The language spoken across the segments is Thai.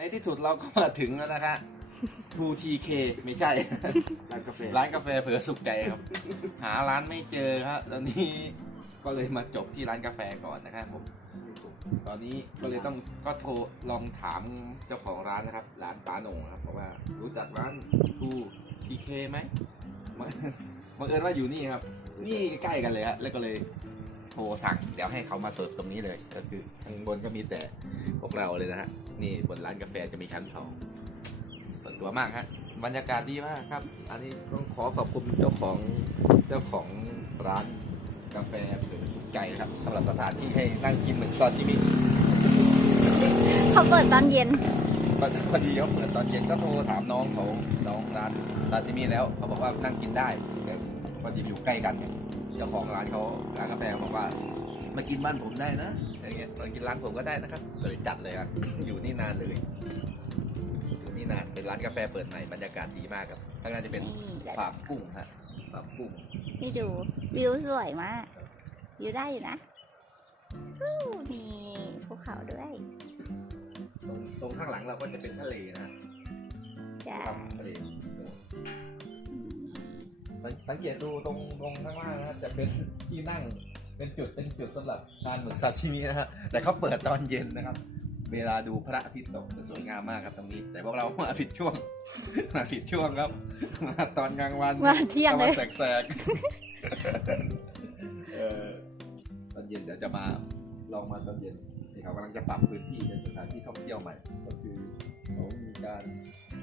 ในที่สุดเราก็มาถึงแล้วนะคะ 2TK ไม่ใช่ ร้านกาแฟร้านกาแฟเผือสุกใจครับ หาร้านไม่เจอครับตอนนี้ก็เลยมาจบที่ร้านกาแฟก่อนนะครับผม ตอนนี้ก็เลยต้องก็โทรลองถามเจ้าของร้านนะครับ ร้านป้าโหน่งครับบอกว่ารู้จักร้าน 2TK ไหมบังบังเอิญว่าอยู่นี่ครับ นี่ใกล้กันเลยฮะแล้วก็เลยโทรสั่ง เดี๋ยวให้เขามาเสิร์ฟตรงนี้เลย ก็คือข้างบนก็มีแต่พวกเราเลยนะฮะ นี่บนร้านกาแฟจะมีชั้นสองส่วนตัวมากฮะบรรยากาศดีมากครับ อันนี้ต้องขอขอบคุณเจ้าของเจ้าของร้านกาแฟเผือสุขใจครับสำหรับสถานที่ให้นั่งกินเหมือนซอสชิมิเขาเปิดตอนเย็นพอพอดีเขาเปิดตอนเย็นก็โทรถามน้องเขาน้องร้านซาชิมิแล้วเขาบอกว่านั่งกินได้แต่พอดีอยู่ใกล้กันไงเจ้าของร้านเขาร้านกาแฟเขาบอกว่ามากินบ้านผมได้นะอย่าง เงี้ยมากินร้านผมก็ได้นะครับเลยจัดเลยครับ อยู่นี่นานเลยอยู่นี่นานเป็นร้านกาแฟเปิดใหม่บรรยากาศดีมากครับข้างหน้าจะเป็นนี่ฟาร์มกุ้งฮะฟาร์มกุ้งนี่ดูวิวสวยมากวิวได้อยู่นะสู้มีภูเขาด้วย ตรงตรงข้างหลังเราก็จะเป็นทะเลนะฮะจ้าทำทะเลสังสังเกตดูตรงตรงข้างล่างนะจะเป็นที่นั่ง เป็นจุดเป็นจุดสำหรับทานเหมือนซาชิมินะฮะแต่เขาเปิดตอนเย็นนะครับ เวลาดูพระอาทิตย์ตกจะสวยงามมากครับตรงนี้ แต่พวกเรามาผิดช่วงมาผิดช่วงครับมาตอนกลางวันมาเที่ยงเลยกลาวันแสกๆเออตอนเย็นเดี๋ยวจะมาลองมาตอนเย็นที่เขากำลังจะปรับพื้นที่เป็นสถานที่ท่องเที่ยวใหม่ ก็คือเขามีการ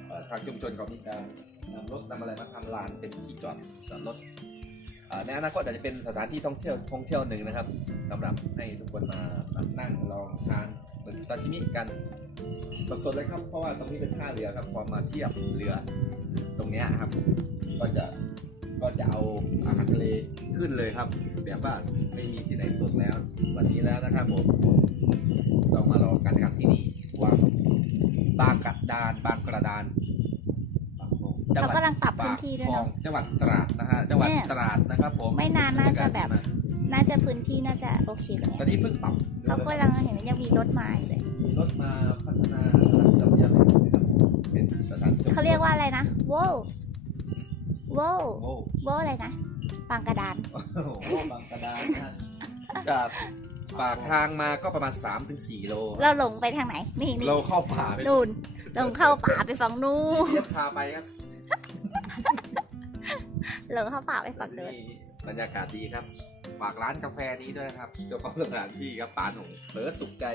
เอ่อทางชุมชนเขามีการนำรถนำอะไรมาทำลานเป็นที่จอดจอดรถเอ่อ ในอนาคตอาจจะเป็นสถานที่ท่องเที่ยวท่องเที่ยวหนึ่งนะครับสำหรับให้ทุกคนมานั่งลองทานเหมือนซาชิมิกันสดๆเลยครับ เพราะว่าตรงนี้เป็นท่าเรือครับพอมาเทียบเรือตรงนี้ครับ ก็จะก็จะเอาอาหารทะเลขึ้นเลยครับ แบบว่าไม่มีที่ไหนสดแล้ว วันนี้แล้วนะครับผมต้องมาลองกันครับที่นี่ว่าบางกระดาน บางกระดาน จังหเขาวัดกำลังปรับพื้นที่ด้วยบางเนาะคลองจังหวัดตราดนะฮะจังหวัดเนี่ย ตราดนะครับผมไม่นานน่าจะแบบบรรยากาศดีมากน่าจะพื้นที่น่าจะโอเคกว่าตอนนี้นี้เพิ่งปรับเขากำลังเห็นว่ายังมีรถมาอยู่เลยมีรถมาพัฒนาสถานที่ท่องเที่ยวเลยนะครับเป็นสถานที่เขาเรียกว่าอะไรนะโว้วโว้วโอ้โว้วอะไรนะปางกระดาน โหบางกระดานนะฮะจากปากทางมาก็ประมาณ 3-4 โล เราหลงไปทางไหน นี่นี่เราเข้าป่าไป นู่นหลงเข้าป่าไปฝั่งนู้น เทียบพาไปครับ หลงเข้าป่าไปฝั่งนู้นนี่บรรยากาศดีครับ ฝากร้านกาแฟนี้ด้วยนะครับเจ้าของสถานที่ครับปาหนงเผลอสุกใจ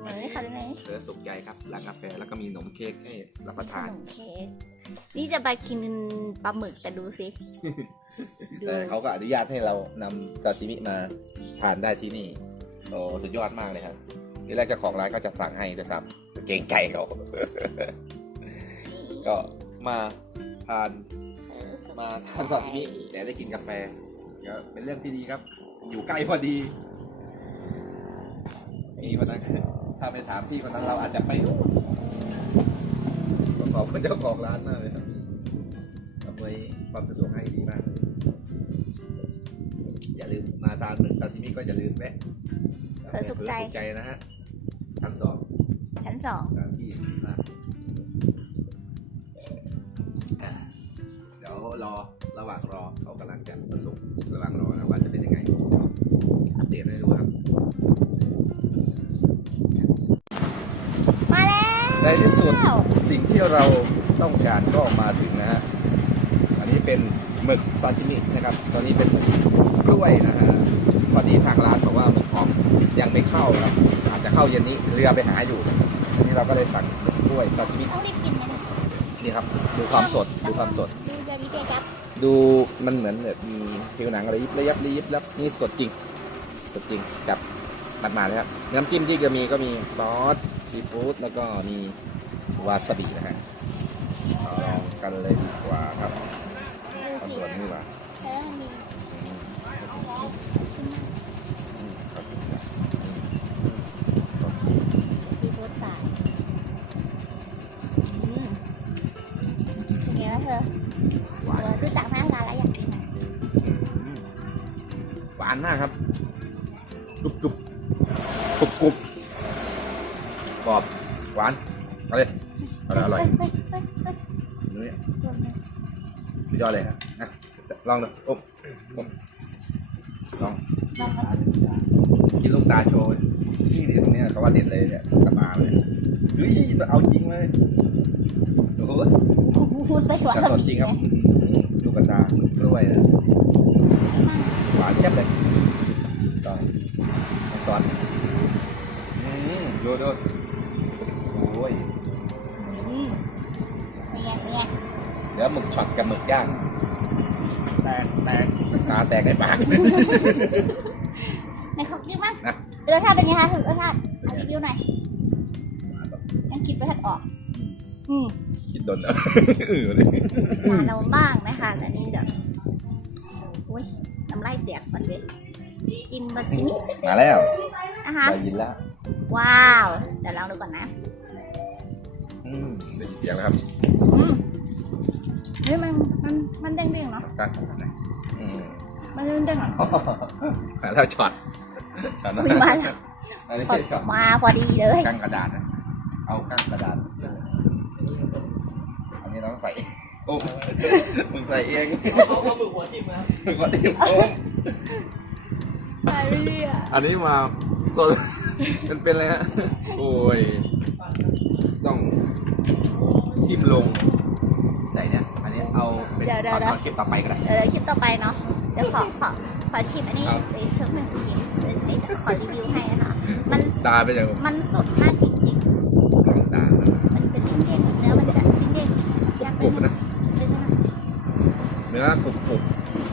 เหมือนเขาเลยไหมเผลอสุกใจครับร้านกาแฟแล้วก็มีขนมเค้กให้รับประขทานนมเค้กนี่จะไปกินปลาหมึกแต่ดูสิดูแต่เขาก็อนุญาตให้เรานำซาซิมิมาทานได้ที่นี่โอ้สุดยอดมากเลยครับทีแรกเจ้าของร้านก็จะสั่งให้ด้วยซ้ำเกรงใจเขาก็มา ทานมาทานซาซิมิแต่ได้กินกาแฟก็เป็นเรื่องที่ดีครับ อยู่ใกล้พอดีพี่คนนั้นถ้าไปถามพี่คนนั้นเราอาจจะไปนู่นต้องขอบคุณเจ้าของร้านมากเลยครับทำไว้ความสะดวกให้ดีมากเลยอย่าลืมมาทานหนึ่งซาซิมิก็อย่าลืมแวะเผลอสุขใจเผลอสุขใจนะฮะชั้นสองชั้นสองสถานที่ดีมา อระหว่างรอเขากำลังจะประสบระหว่างรอนะว่าจะเป็นยังไงอัปเดตให้ดูครับมาแล้วในที่สุดสิ่งที่เราต้องการก็มาถึงนะฮะอันนี้เป็นหมึกซาชิมินะครับ ตอนนี้เป็นหมึกกล้วยนะฮะพอดีทางร้านบอกว่าหมึกหอมยังไม่เข้าครับอาจจะเข้าเย็นนี้เรือไปหาอยู่ทีนี้เราก็เลยสั่งหมึกกล้วยซาชิมิต้องรีบกิ นี่ครับ ดูความสดดูความสดดูเดี๋ยวนี้เด็กครับดูมันเหมือนแบบมีผิวหนังอะไรยิบระยับระยิบแล้วนี่สดจริงสดจริงจับมัดมาเลยครับน้ำจิ้มที่จะมีก็มีซอสซีฟู้ดแล้วก็มีวาซาบินะฮะลองกันเลยดีกว่าครับเอาส่วนนี้ดีกว่าานมากครับกรุบกรุบกรุบกรุบกรอบหวานเอาเลยเอาเลยอร่อยเฮ้ยเฮ้ยเฮ้ยนี่เฮ้ยสุดยอดเลยนะนะลองดูโอ้โอ้ลองลองครับกินลูกตาโชว์นี่เด็ดตรงเนี้ยเขาว่าเด็ดเลยเนี่ยกระตาเลยเฮ้ยเอาจริงเลยโอ้โหพูดใส่วาจัดซาสดบิจริงครับไงลูกกระตากล้วยนะ หวานแซ่บเลยต่อยซอสอืมดูดูโอ้ยอืมเป็นไงเป็นไงเดี๋ยวหมึกช็อตกับหมึกย่าง แตกแตกตาแตกในปากในเขาคิดมั้ยนะรสชาติเป็นไงคะถึงรสชาติเอารีวิวหน่อยยังคิดไม่ทันออก อืมคิดโดนเออเลยมาเราบ้างนะคะแล้วนี่เดี๋ยวโอ้ย น้ำลายแตกก่อนเลยจิ้มมาชิมิสิมาแล้วนะคะได้ยินแล้ว ว้าว เดี๋ยวลองดูก่อนนะ อืมได้ยินเสียงแล้วครับอืมเฮ้ยมันมันมันเด้งๆเนาะตั้งนะอืมมันเด้งๆเหรอมาแล้วช็อตช็อตนะคุยมาแล้วอันนี้พอช็อตมาพอดีเลย กั้งกระดาษนะเอากั้งกระดาษอันนี้เราต้องใส่โอ้มึงใส่เองเขาเอามือหัวทิ่มนะมึงก็ติมโอ้ไปเรื่อยอันนี้มาสดมันเป็นอะไรฮะโอ้ย ต้องทิมลง ใส่เนี่ย อันนี้เอาเป็นตอนเอาคลิปต่อไปก็ได้ เดี๋ยวคลิปต่อไปเนาะ เดี๋ยวขอขอขอชิมอันนี้ครับไปสักหนึ่งชิ้นเดี๋ยวสิเดี๋ยวขอรีวิวให้นะคะ มัน ตาไปอย่างมันสดมากจริง ลองตา ๆ มันจะเด้งๆเนื้อมันจะเด้งๆ ก ยาก รุบๆนะ เด้งๆนะ เนื้อกรุบกรุบ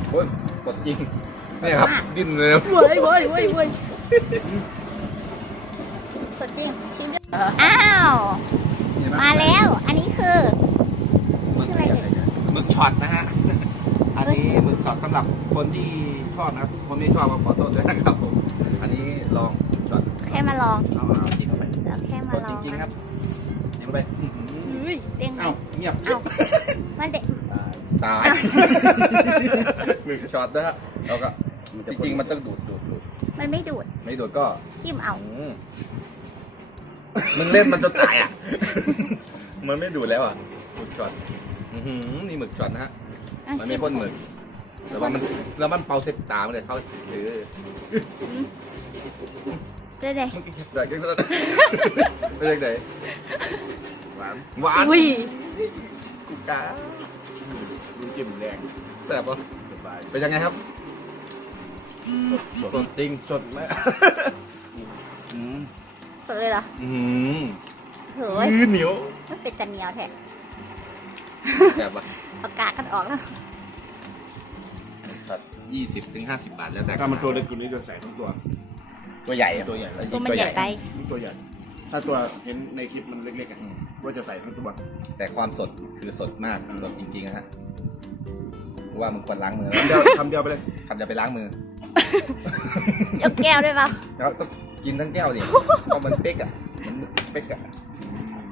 โอ้ยกด จริงเนี่ยครับดิ้นเลยนะเว้ยเว้ยเว้ยเว้ยสดจริงชิมด้วยอ้าว มาแล้ว อันนี้คือ หมึกหมึกช็อตนะฮะ อันนี้หมึกช็อตสำหรับคนที่ชอบนะครับคนที่ชอบก็ขอโทษด้วยนะครับผม อันนี้ลองช็อตแค่มาลองเอาเอาจริงเข้าไปเราแค่มาสดลจองริงๆครับจริงเข้าไปอุ้ยเด้งไหมเอ้าเงียบเอ้ามันเด็ก ตายหมึกช็อตนะฮะแล้วก็จริงๆมันต้องดูดดูดดูดมันไม่ดูด ไม่ดูดก็จิ้มเอา อืมมึงเล่นมันจนตายอะ มันไม่ดูดแล้วอะหมึกช็อตอื้อหือนี่หมึกช็อตนะฮะ อะมันไม่พ่นหมึกแต่ว่ามันแล้วมันเป่าเสพตามันเลยเขาเออเด้เลยมึงกินแต่ก็ไม่ได้ไหนหวานหวานอุ้ย กูกาดู จิ้มแดงแซ่บปะสบายเป็นยังไงครับสดสดจริงสดไหมอืมสดเลยเหรออืมเฮ้ยอื้อเหนียวมันเป็นจันเหนียวแท้แซ่บปะประกาศกันออกแล้วครับยี่สิบถึงห้าสิบบาทแล้วแต่ถ้ามันตัวเล็กกว่านี้จะใส่ทั้งตัว ตัวใหญ่อะตัวใหญ่ตัวมันใหญ่ไปนี่ตัวใหญ่ถ้าตัวเห็นในคลิปมันเล็กๆอะอืมว่าจะใส่ทั้งตัวแต่ความสดคือสดมากอืมสดจริงๆนะฮะ ว่ามันควรล้างมือคำเดียวคำเดียวไปเลยทำจะไปล้างมือ ยกแก้วด้วยเปล่าแล้วต้องกินทั้งแก้วดิเพราะมันเป๊กอะมันเป๊กอะ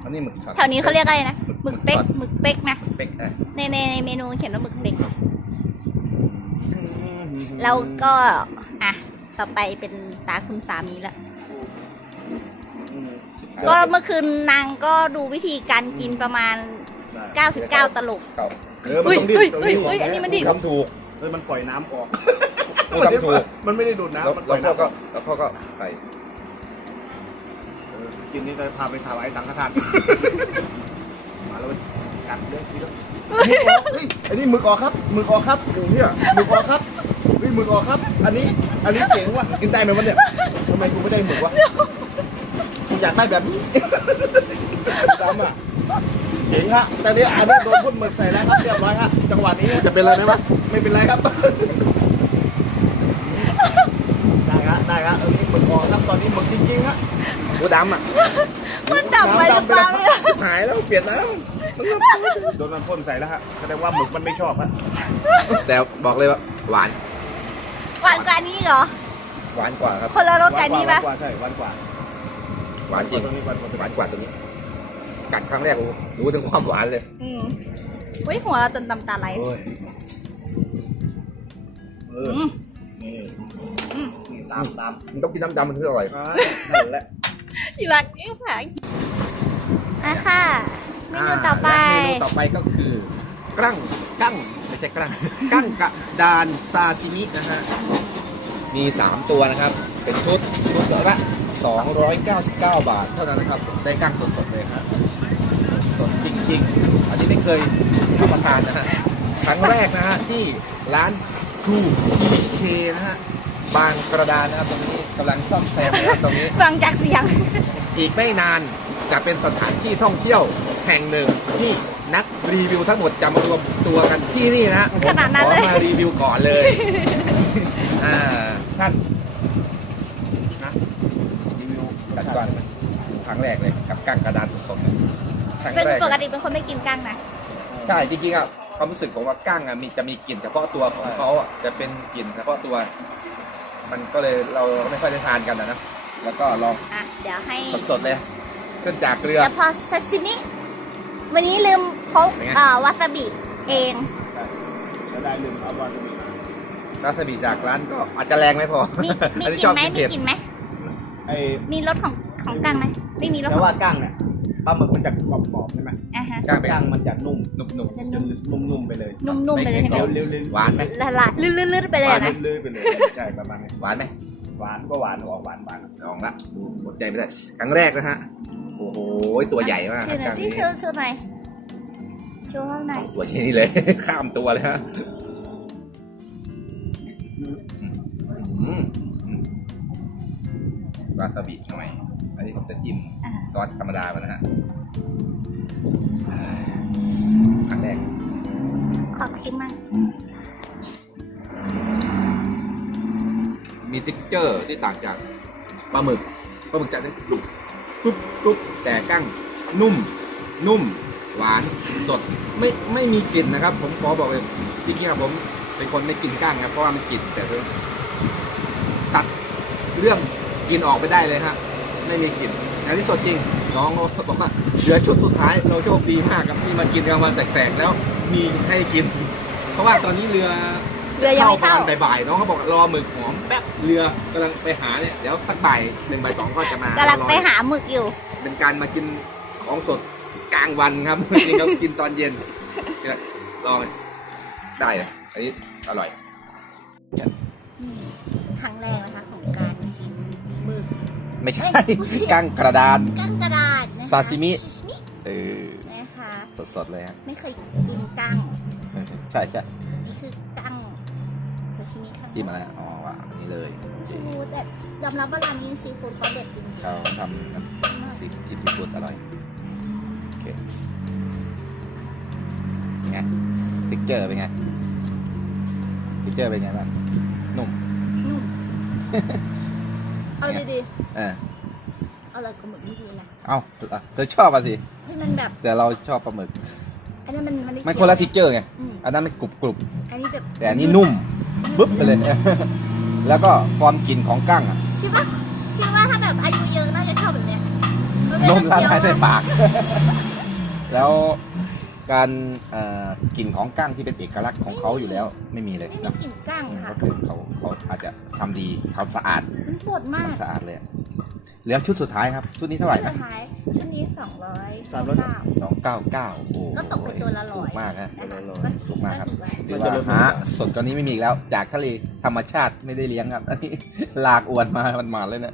อันนี้หมึกช็อตแถวนี้เขาเรียกอะไรนะหมึกเป๊กหมึกเป๊กนะเป๊กอะในในในเมนูเขียนว่าหมึกเป๊กแล้วก็อะต่อไปเป็นตาคุณสามีละก็เมื่อคืนนางก็ดูวิธีการกินประมาณ 99 ตลบเก่า เออมันต้องดิ้นเฮ้ยตรงเฮ้ยนี้เฮ้ยอันนี้มันดิ้น ทำถูกเฮ้ยมันปล่อยน้ำออกเออทำถูกมันไม่ได้ดูดแล้วน้ำมันปล่แล้อวยพ่อน้ำอก็อกแล้วพ่อก็ใส่เออกินนี่เลยพาไปถวายสังฆทาน มาแล้วเว้ยกัดเยอะทีแล้วเฮ้ยอันนี้หมึกออกครับหมึกออกครับโอ้เนี่ยหมึกออกครับเฮ้ยหมึกออกครับ อันนี้ อันนี้เจ๋งว่ะกินได้ไหมวะเนี่ยทำไมกูไม่ได้หมึกวะกูอยากได้แบบนี้ดำอะ เจ๋งฮะแต่เนี่ยอันนี้โดนพ่นหมึกใส่แล้วครับเรียบร้อยฮะจังหวะนี้จะเป็นอะไรไหมวะไม่เป็นไรครับ ได้ฮะได้ฮะเออนี่หมึกออกครับตอนนี้หมึกจริงๆฮะกูดำอะมันดับไปหรือเปล่าเนี่ยหายแล้วเปลี่ยนน้โดนมันพ่นใส่แล้วฮะแสดงว่าหมึกมันไม่ชอบฮะำแต่บอกเลยว่าหวาน หวานกว่านี้เหรอ หวานกว่าครับ คนละรสกับอันนี้ปะหวานกว่าใช่หวานกว่า หวานจริงตรงนี้หวานกว่าหวาน กว่าตัวนี้กัดครั้งแรกโอ้โหรู้ถึงความหวานเลยอืมอุ้ยหัวเราจนตำตาไหลโอ้ยเออือมนี่นี่ตามตามมันต้องกินน้ำดำมันถึงอร่อยอ่านั่นแหละที่รักนี่ผายมาค่ะ เมนูต่อไปาและเมนูต่อไปก็คือกลั้งกั้งไม่ใช่กลั้ง กั้งกระดานซาซิมินะฮะมี 3 ตัวนะครับ เป็นชุดชุดละ299 บาท เท่านั้นนะครับ ได้กั้งสดๆเลยครับสดจ ริงๆอันนี้ไม่เคยรับประทานนะฮะ ครั้งแรกนะฮะที่ร้านครูทีเคนะฮะ บางกระดานนะครับตรงนี้กำลังซ่อมแซมนะครับตรงนี้ ฟังจากเสียง อีกไม่นานจะเป็นสถานที่ท่องเที่ยวแห่งหนึ่งที่นักรีวิวทั้งหมดจะมารวมตัวกันที่นี่นะฮะขนาดนั้นเลยขอมารีวิวก่อนเลยอ่าท่านนะรีวิวกันก่อนครั้งแรกเลยกับกั้งกระดานสดๆเนี่ย ครั้งเป็นแรกปกเลยติเป็นคนไม่กินกั้งนะใช่จริงๆอะความรู้สึกผมว่ากั้งอะมีจะมีกลิ่นเฉพาะตัวของเขาอะจะเป็นกลิ่นเฉพาะตัว มันก็เลยเราไม่ค่อยได้ทานกันนะนะแล้วก็ลองอะเดี๋ยวให้สดๆเลยขึ้นจากเรือเดี๋ยวพอซาซิมิวันนี้ลืมพกเป็นไงเอ่อวาซาบิเองจะได้ลืมเอาวันนี้วาซาบิจากร้านก็อาจจะแรงไม่พอ มีมีอันนี้กลิชนอบไหมกินมีเผ็ดกลินไหมไอ้มีรสของของกั้งไหมไม่มีรสแต่ของว่ากั้งเนี่ย ปลาหมึกมันจะกรอบๆใช่ไหมอะฮะกล้างไปกั้งมันจะนุ่มนุ่มมันจะจนุ่นมนุ่มๆไปเลยนุ่มๆไปเลยใช่ไหม เร็วๆๆๆหวานไหมละลายลื่นๆๆไปเลยหวาอะนนะลื่นๆไปเลยใช่ประมาณนี้หวานไหมหวานก็หวานออกหวานบางลองละดูหมดใจไม่ได้ครั้งแรกนะฮะโอ้โหตัวใหญ่มากชื่อหน่อยกล้างสินี้ชื่อชื่อหน่อยชื่อว่าหน่อยตัวชนี้เลย ข้ามตัวเลยฮะอืมอืมวาซาบิหน่อย อันนี้ผมจะจิ้มอะซอสธรรมดาไปนะฮะครั้งแรกขอคิดมั่งมีติ๊กเจอร์ที่ต่างจากปลาหมึกปลาหมึกจะเป็นกรุบกรุบกรุบแต่กั้งนุ่ม นุ่ม หวานสดไม่ไม่มีกลิ่นนะครับ ผมขอบอกเลยจริงๆอะผมเป็นคนไม่กินกั้งนะเพราะว่ามันกลิ่นแต่คือตัดเรื่องกินออกไปได้เลยฮะ ไม่มีกลิ่นอันนี้สดจริง น้องเขาบอกว่าเหลือชุดสุดท้ายเราโชคดีมากครับที่มากินกลางวันแสกๆแล้วมีให้กิน เพราะว่าตอนนี้เรือเรือยังไม่ประเข้ามาณบ่ายๆน้องเขาบอกรอหมึกหอมแป๊บเรือกำลังไปหาเนี่ยเดี๋ยวสักบ่ายหนึ่งบ่ายสองก็จะมากำลังไปหาหมึกอยู่ เป็นการมากินของสดกลางวันครับจริงๆเขากินตอนเย็นเนี่ยลองเลยได้เลยอันนี้อร่อยครั้งแรกนะคะของการกินหมึก ไม่ใช่เอ้ยกั้งกระดาน กั้งกระดาษนะคะซาซิมิซาซิมิเออนะคะสดๆเลยฮะไม่เคยกินกั้งใช่ใช่นี่คือกั้งซาซิมิค่ะจิ้มอะไรอ๋อว่าอันนี้เลยซีฟู้ดแบบยอมรับว่าร้านนี้ซีฟู้ดเขาเด็ดจริงเขาทำน้ำซีกินซีฟู้ดอร่อยโอเคเป็นไงติ๊กเจอร์เป็นไงติ๊กเจอร์เป็นไงบ้างนุ่มๆนุ่ม เอาดีเออๆอร่อยกว่าหมึกนี่ดีนะเอ้าเธอชอบอะสิที่มันแบบ แต่เราชอบปลาหมึกอันนั้นมันมันมันคนละทิกเจอร์ไงอืมอันนั้นมันกรุบกรุบอันนี้แบบแต่อันนี้นุ่มบึ๊บไปเลย แล้วก็ความกลิ่นของกั้งอะคิดว่าคิดว่าถ้าแบบอายุเยอะน่าจะชอบแบบเนี้ยมันเป็นนมละลายในเคี้ยวปาก แล้ว การเอ่อกลิ่นของกั้งที่เป็นเอกลักษณ์ของเขาอยู่แล้วไม่มีเลยไม่มีนะกลิ่นกั้งค่ะ ก็คือเขาเขาอาจจะทำดีทำสะอาดมันสดมากทำสะอาดเลยอะเหลือชุดสุดท้ายครับ ชุดนี้เท่าไหร่สุนะดท้ายชุดนี้สองร้อยสามร้อย เก้าสองเก้าเก้าโอ้โหก็ตกไปตัวละร้อยถูกมากฮะนะคะถูกมากครับ ถืถืออว่าว่าหาสดกว่านี้ไม่มีอีกแล้ว จากทะเลธรรมชาติไม่ได้เลี้ยงครับอันนี้ลากอวนมามันมาเลยนะ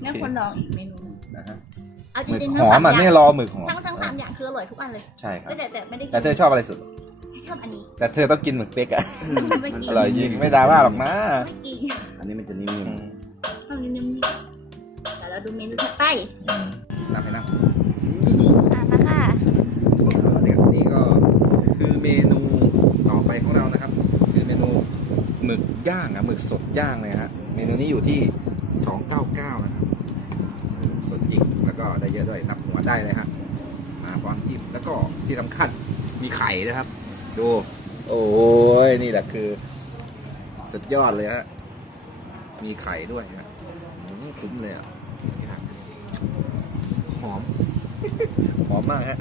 โอเนี่ยเคคนลองอีกเมนูหนึงนะฮะ เอาจหมึกริงๆหทั้งอสามมออะย่างนี่รอหมึกหอมทั้งทั้งสามอย่างคืออร่อยทุกอันเลยใช่ครับ แต่แต่แต่ไม่ได้กินแต่เธอชอบอะไรสุด ชอบอันนี้แต่เธอต้องกินหมึกเป๊กอะไม่กินอร่อยจริงไม่ดราม่าหรอกนะไม่กินอันนี้มันจะนิ่มอืมเอานิ่มๆแต่เราดูเมนูถัดไปนั่งให้นั่งอะมาค่ะเนี่ยนี่ก็คือเมนูต่อไปของเรานะครับ คือเมนูหมึกย่างอะหมึกสดย่างเลยฮะเมนูนี้อยู่ที่ 299นะครับสดจริงแล้ว ก็ได้เยอะด้วยนับหัวได้เลยฮะมาพร้อมจิ้มแล้วก็ที่สำคัญมีไข่นะครับ ดู โอ้ยนี่แหละคือ สุดยอดเลยฮะมีไข่ด้วยฮะคุ้มเลยอะหอมหอมมากฮะ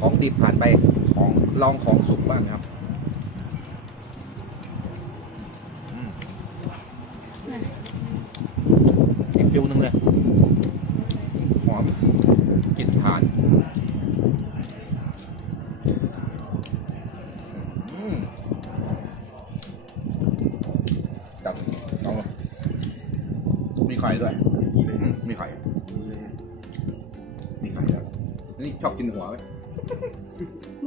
ของดิบผ่านไปของลองของสุกบ้างครับ ไข่ด้วย อย่มีไข่มีไข่แล้วนี่ชอบกินหัวไหม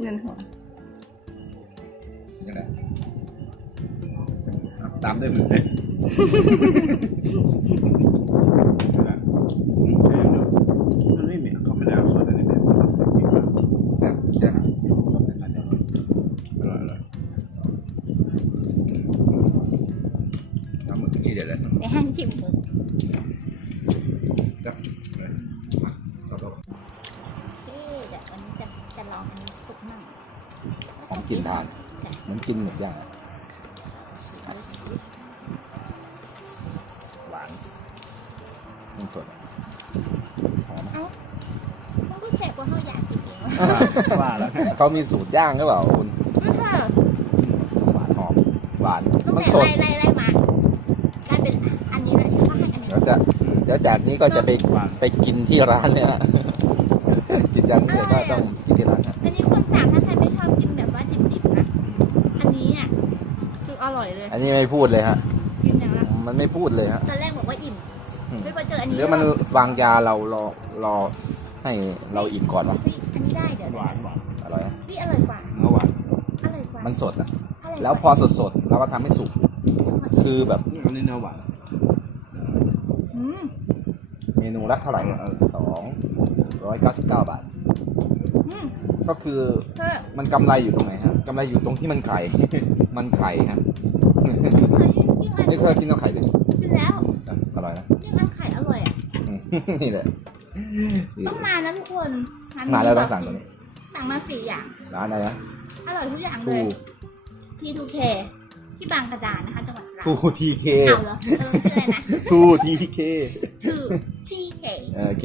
เงินหัวยังไงตามได้หมดเลย น้ำหมึกที่เด็ดเลยไปหั่นจิ้มหมึกครับมาต่อต่อที่เดี๋ยววันนี้จะจะลองอันนี้ซุปมั่งหอมกลิ่นทานเหมือนกินหมึกย่างอะเอาสิหวานมันสดหอมต้องพูดแสบกว่าเขาอยากกินเองวะว่าแล้วเขามีสูตรย่างหรือเปล่าคุณไม่ค่ะหวานหอมหวานตั้งมันแต่สดไล่ไล่ไล่มา เดี๋ยวจากนี้ก็จะไปหวานไปกินที่ร้านเลยฮะกินจากนี้เดี๋ยวก็ต้องกินที่ร้านฮะอันนี้คนสั่งถ้าใครไม่ชอบกินแบบว่าดิบๆนะ อันนี้อะคืออร่อยเลย อันนี้ไม่พูดเลยฮะ กินอย่างละมันไม่พูดเลยฮะ ตอนแรกบอกว่าอิ่มอืมไม่พอเจออันนี้หรือมันวางยาเรารอรอให้เราอิ่มก่อนวะเฮ้ยอันนี้ได้เดี๋ยวหวานหวานอร่อยนะพี่อร่อยกว่าเมื่อวานอร่อยกว่า มันสดนะอร่อยกาแล้วพอสดสดๆเราก็ทำให้สุก คือแบบอันนี้เนื้อหวานอืม เมนูละเท่าไหร่นะสองร้อยเก้าสิบเก้าบาทอืมก็คือเพิ่มมันกำไรอยู่ตรงไหนฮะกำไรอยู่ตรงที่มันไข่ มันไข่ฮะเคยยิ่งมันนี่เคยกินกับไข่เลยกินแล้วอร่อยนะยิ่งมันไข่อร่อยอะอืมนี่แหละต้องมานะทุกคนร้นนี้มาแล้วต้องสั่งตัวนี้สั่งมาสี่อย่างร้านอะไรนะอร่อยทุกอย่างเลทูย T2K ที่บางกระดานนะคะจังหวัดตราด ทูทีเคเอาเหรอเออชื่ออะไรนะทูทีเค ชื่อ TK โอเค